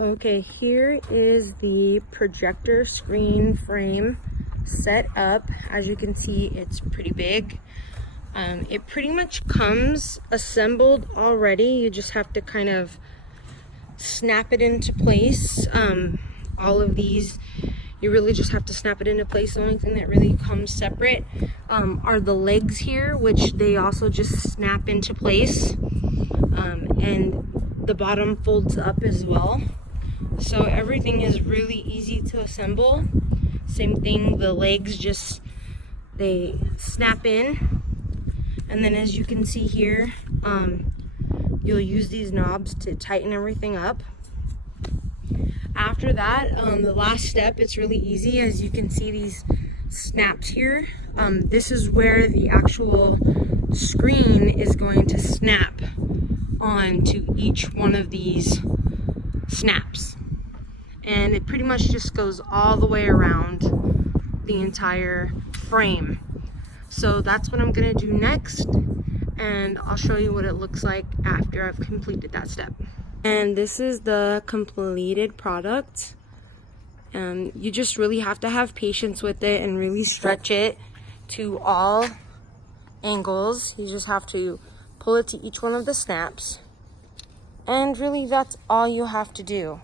Okay, here is the projector screen frame set up. As you can see, it's pretty big. It pretty much comes assembled already. You just have to kind of snap it into place. All of these, you really just have to snap it into place. The only thing that really comes separate are the legs here, which they also just snap into place. And the bottom folds up as well. So everything is really easy to assemble. Same thing, the legs they snap in. And then as you can see here, you'll use these knobs to tighten everything up. After that, the last step, it's really easy. As you can see these snaps here, this is where the actual screen is going to snap onto each one of these snaps. And it pretty much just goes all the way around the entire frame. So that's what I'm gonna do next, and I'll show you what it looks like after I've completed that step. And this is the completed product. You just really have to have patience with it and really stretch it to all angles. You just have to pull it to each one of the snaps, and really that's all you have to do.